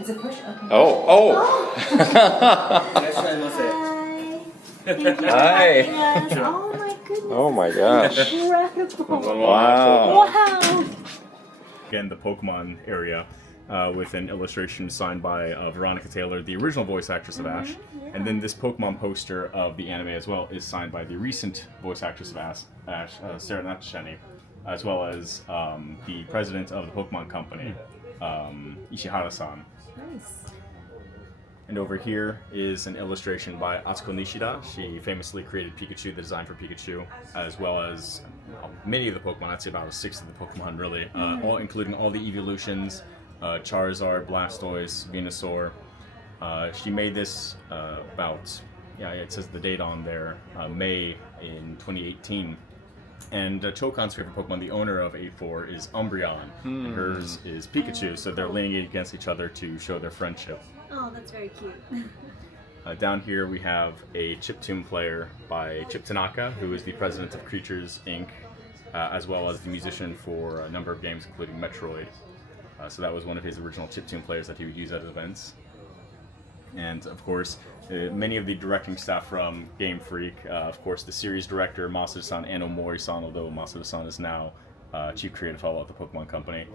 Is it push? Okay. Oh! Thank you for Hi. having us. Oh my goodness. Oh my gosh. Incredible. Wow. Wow. Again, the Pokemon area with an illustration signed by Veronica Taylor, the original voice actress of Ash. Yeah. And then this Pokemon poster of the anime as well is signed by the recent voice actress of Ash, Sarah Natasheni, as well as the president of the Pokemon Company, Ishihara-san. Nice. And over here is an illustration by Atsuko Nishida. She famously created Pikachu, the design for Pikachu, as well as many of the Pokemon. I'd say about 6 of the Pokemon, really, all including all the evolutions, Charizard, Blastoise, Venusaur. She made this it says the date on there, May in 2018. And Chokan's favorite Pokemon, the owner of 8-4, is Umbreon, and hers is Pikachu, so they're leaning against each other to show their friendship. Oh, that's very cute. Down here we have a chiptune player by Chip Tanaka, who is the president of Creatures Inc., as well as the musician for a number of games, including Metroid. So that was one of his original chiptune players that he would use at events. And of course, many of the directing staff from Game Freak, of course the series director Masuda-san and Omori-san, although Masuda-san is now chief creative fellow at the Pokemon Company.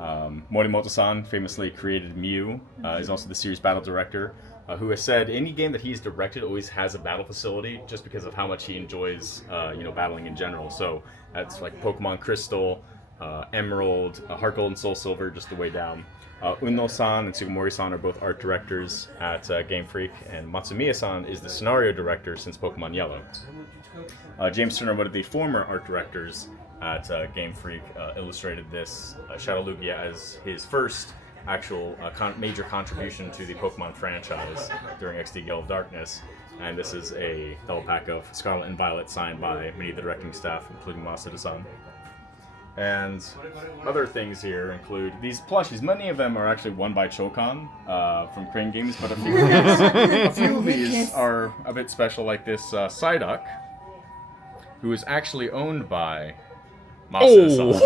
Morimoto-san famously created Mew, is also the series battle director, who has said any game that he's directed always has a battle facility just because of how much he enjoys battling in general. So that's like Pokemon Crystal, Emerald, Heart Gold and Soul Silver, just the way down. Uno-san and Sugimori-san are both art directors at Game Freak, and Matsumiya-san is the scenario director since Pokemon Yellow. James Turner, one of the former art directors at Game Freak, illustrated this Shadow Lugia as his first actual major contribution to the Pokemon franchise during XD Gale of Darkness. And this is a double pack of Scarlet and Violet signed by many of the directing staff, including Masuda-san. And other things here include these plushies. Many of them are actually won by Chokan from Crane Games, but a few of these are a bit special, like this Psyduck, who is actually owned by Masuda-san.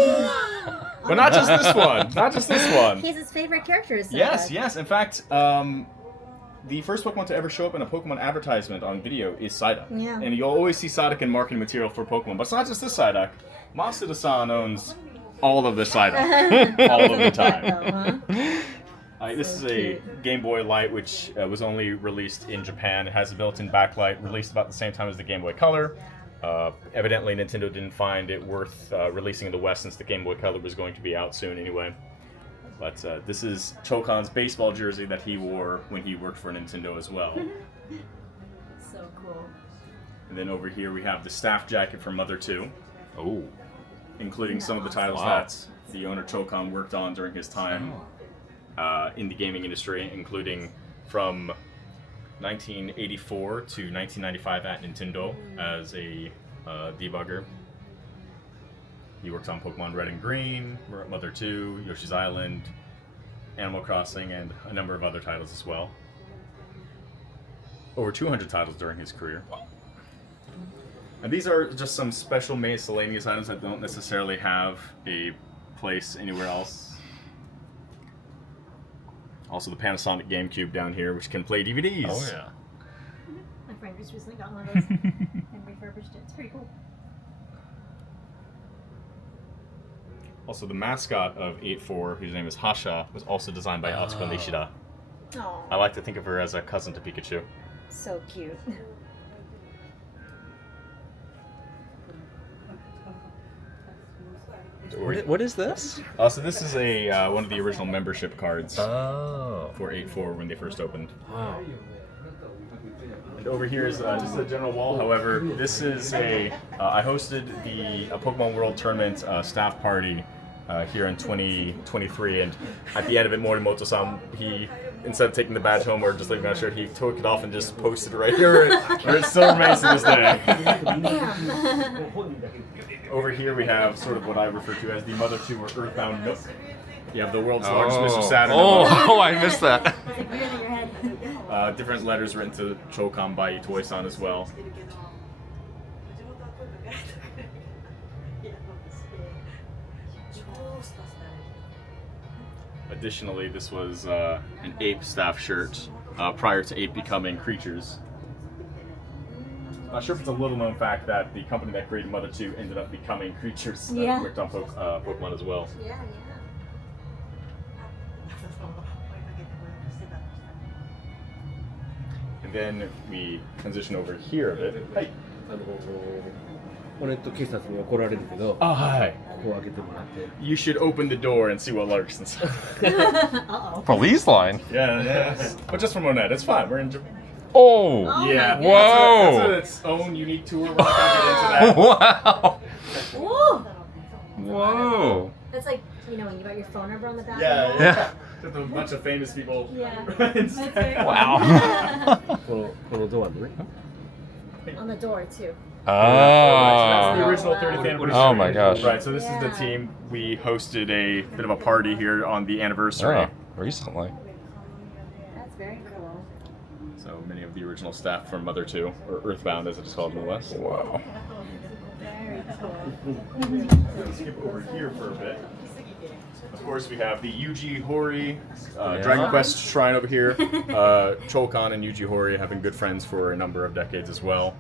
But not just this one. Not just this one. He's his favorite character. Yes. In fact, the first Pokemon to ever show up in a Pokemon advertisement on video is Psyduck. Yeah. And you'll always see Psyduck in marketing material for Pokemon. But it's not just this Psyduck. Masuda-san owns all of the Psyduck. All of the time. This is a Game Boy Light, which was only released in Japan. It has a built-in backlight, released about the same time as the Game Boy Color. Evidently, Nintendo didn't find it worth releasing in the West since the Game Boy Color was going to be out soon anyway. But this is Chokan's baseball jersey that he wore when he worked for Nintendo as well. So cool. And then over here we have the staff jacket from Mother 2. Oh. Including some of the titles that the owner Chokan worked on during his time in the gaming industry, including from 1984 to 1995 at Nintendo as a debugger. He worked on Pokemon Red and Green, Mother 2, Yoshi's Island, Animal Crossing, and a number of other titles as well. Over 200 titles during his career. And these are just some special miscellaneous items that don't necessarily have a place anywhere else. Also the Panasonic GameCube down here, which can play DVDs. Oh yeah. My friend just recently got one of those and refurbished it. It's pretty cool. Also the mascot of 8-4, whose name is Hasha, was also designed by Atsuko Nishida. Oh, I like to think of her as a cousin to Pikachu. so cute. What is this? So this is a one of the original membership cards Oh. for 8-4 when they first opened. Wow. And over here is just a general wall. However, this is I hosted the Pokemon World Tournament staff party here in 2023, and at the end of it, Morimoto-san, he, instead of taking the badge home or just leaving it on a shirt, he took it off and just posted it right here, where it still remains to this day. Over here we have sort of what I refer to as the Mother 2 or Earthbound Nook. You have the world's largest Mr. Saturn. Oh, I missed that. It's like bigger than your head. Different letters written to Chokan by Itoi-san as well. Additionally, this was an Ape staff shirt prior to Ape becoming Creatures. Not sure if it's a little known fact that the company that created Mother 2 ended up becoming Creatures that Yeah. worked on Pokemon as well. Yeah, And then we transition over here a bit. Hey. 俺と警察に怒られるけど、 Oh, hi. ここを開けてもらって。 You should open the door and see what lurks inside. yeah. Uh-oh. Police line. Yeah, yeah. But just from Monette, it's fine. We're in Japan. Oh. Oh Yeah. my Whoa. That's its own unique tour. We're not gonna get into that. Wow. Whoa. Whoa. That's like, you know, when you got your phone number on the back. Yeah, Yeah. Just a bunch of famous people. Yeah. That's very cool. Wow. このドアのね。 On the door, too. So that's the Oh. original 30th anniversary. Oh my gosh. Right, so this is the Yeah. team. We hosted a bit of a party here on the anniversary. Oh, recently. That's very cool. So many of the original staff from Mother 2, or Earthbound as it is called in the West. Wow. Very cool. Let's skip over here for a bit. Of course, we have the Yuji Horii Yeah. Dragon Quest shrine over here. Chokan and Yuji Horii have been good friends for a number of decades as well.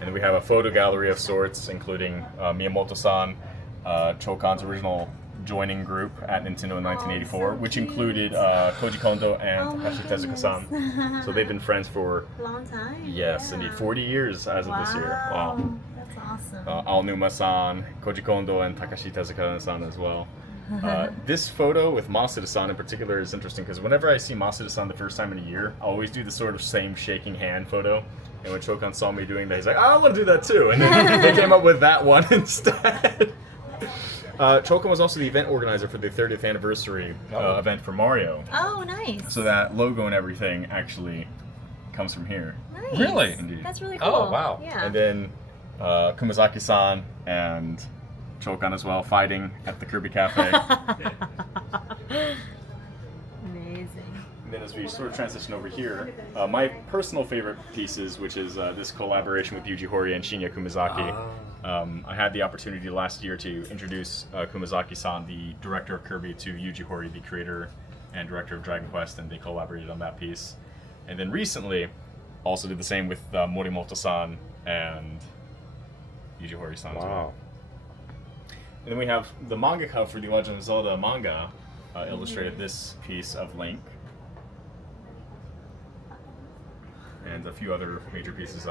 And then we have a photo gallery of sorts, including Miyamoto-san, Chokan's original joining group at Nintendo in 1984, which included Koji Kondo and Hashi Tezuka-san. So they've been friends for, Long time. yes, Yeah. indeed, 40 years as of this year. Wow. That's awesome. Aonuma-san, Koji Kondo, and Takashi Tezuka-san as well. This photo with Masuda-san in particular is interesting because whenever I see Masuda-san the first time in a year, I always do the sort of same shaking hand photo. And when Chokan saw me doing that, he's like, I want to do that too. And then they came up with that one instead. Chokan was also the event organizer for the 30th anniversary event for Mario. Oh, nice. So that logo and everything actually comes from here. Nice. Really? Indeed. That's really cool. Oh, wow. Yeah. And then Kumazaki-san and Chokan as well fighting at the Kirby Cafe. Amazing. And then as we sort of transition over here, my personal favorite pieces, which is this collaboration with Yuji Horii and Shinya Kumazaki. I had the opportunity last year to introduce Kumazaki-san, the director of Kirby, to Yuji Horii, the creator and director of Dragon Quest, and they collaborated on that piece. And then recently, also did the same with Morimoto-san and Yuji Horii-san as well. And then we have the mangaka for the Legend of Zelda manga illustrated this piece of Link. And a few other major pieces.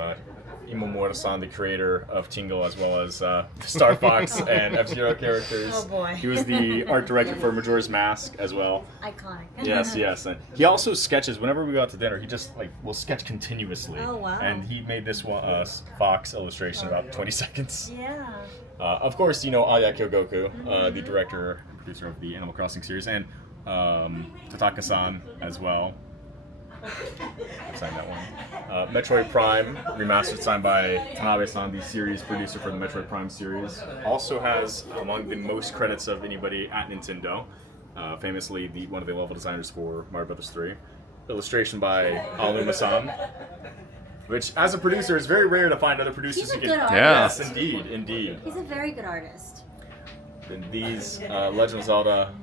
Imomura-san, the creator of Tingle, as well as Star Fox and F-Zero characters. Oh boy. He was the art director for Majora's Mask as well. Iconic. Yes, yes. And he also sketches, whenever we go out to dinner, he just will sketch continuously. Oh, wow. And he made this one, Fox illustration about 20 seconds. Yeah. Of course, you know Aya Kyogoku, the director and producer of the Animal Crossing series, and Tataka-san as well. Signed that one. Metroid Prime, remastered, signed by Tanabe-san, the series producer for the Metroid Prime series. Also has among the most credits of anybody at Nintendo. Famously, one of the level designers for Mario Bros. 3. Illustration by Aonuma-san. Which, as a producer, is very rare to find other producers He's a who good can. artist. Yeah. Yes, indeed, indeed. He's a very good artist. Then these Legend of Zelda,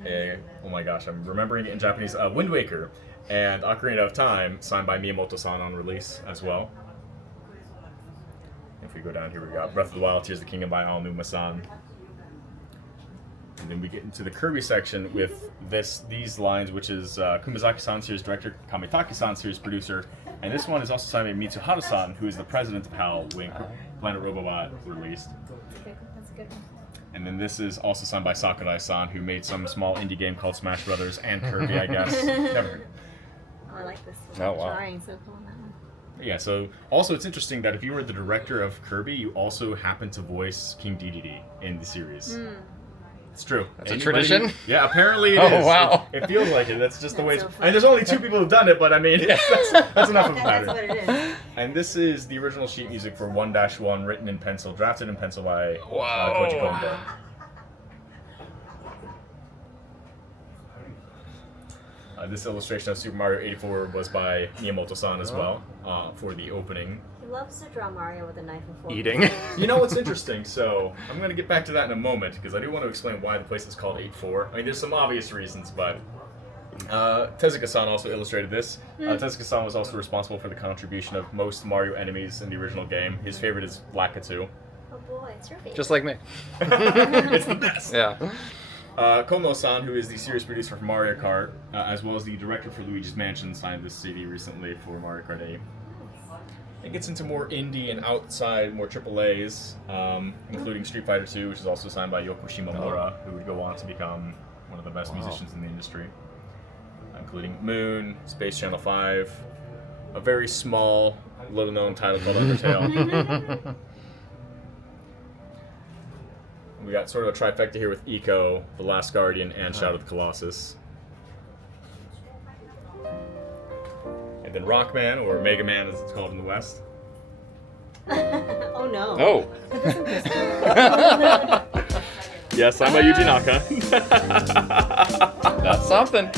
oh my gosh, I'm remembering it in Japanese, Wind Waker and Ocarina of Time, signed by Miyamoto-san on release as well. If we go down here, we got Breath of the Wild, Tears of the Kingdom by Aonuma-san. And then we get into the Kirby section with these lines, which is Kumazaki-san series director, Kamitaki-san series producer, and this one is also signed by Mitsuharu-san, who is the president of HAL when Planet Robobot released. That's a good one. And then this is also signed by Sakurai-san, who made some small indie game called Smash Brothers and Kirby, I guess. Never. Oh, I like this. Oh, wow. Drawing, so cool on that one. Yeah, so also it's interesting that if you were the director of Kirby, you also happen to voice King Dedede in the series. It's true. That's a tradition? Yeah, apparently it Oh, is. wow. It feels like it. That's just the way That's it's... so And there's only 2 people who've done it, but I mean, that's enough of a That's pattern. what it is. And this is the original sheet music for 1-1, written in pencil, drafted in pencil by Wow. Koji Kondo. This illustration of Super Mario 84 was by Miyamoto-san as well for the opening. He loves to draw Mario with a knife and fork. Eating. You know what's interesting? So I'm going to get back to that in a moment because I do want to explain why the place is called 84. I mean, there's some obvious reasons, but Tezuka-san also illustrated this. Tezuka-san was also responsible for the contribution of most Mario enemies in the original game. His favorite is Lakitu. Oh boy, it's your favorite. Just like me. It's the best. Yeah. Kono-san, who is the series producer for Mario Kart, as well as the director for Luigi's Mansion, signed this CD recently for Mario Kart 8. It gets into more indie and outside, more AAAs, including Street Fighter 2, which is also signed by Yoko Shimomura, who would go on to become one of the best musicians in the industry, including Moon, Space Channel 5, a very small, little-known title called Undertale. We got sort of a trifecta here with Eco, The Last Guardian, and Shadow of the Colossus. And then Rockman, or Mega Man as it's called in the West. Oh no. Oh. Yes, I'm a Yuji Naka. That's something.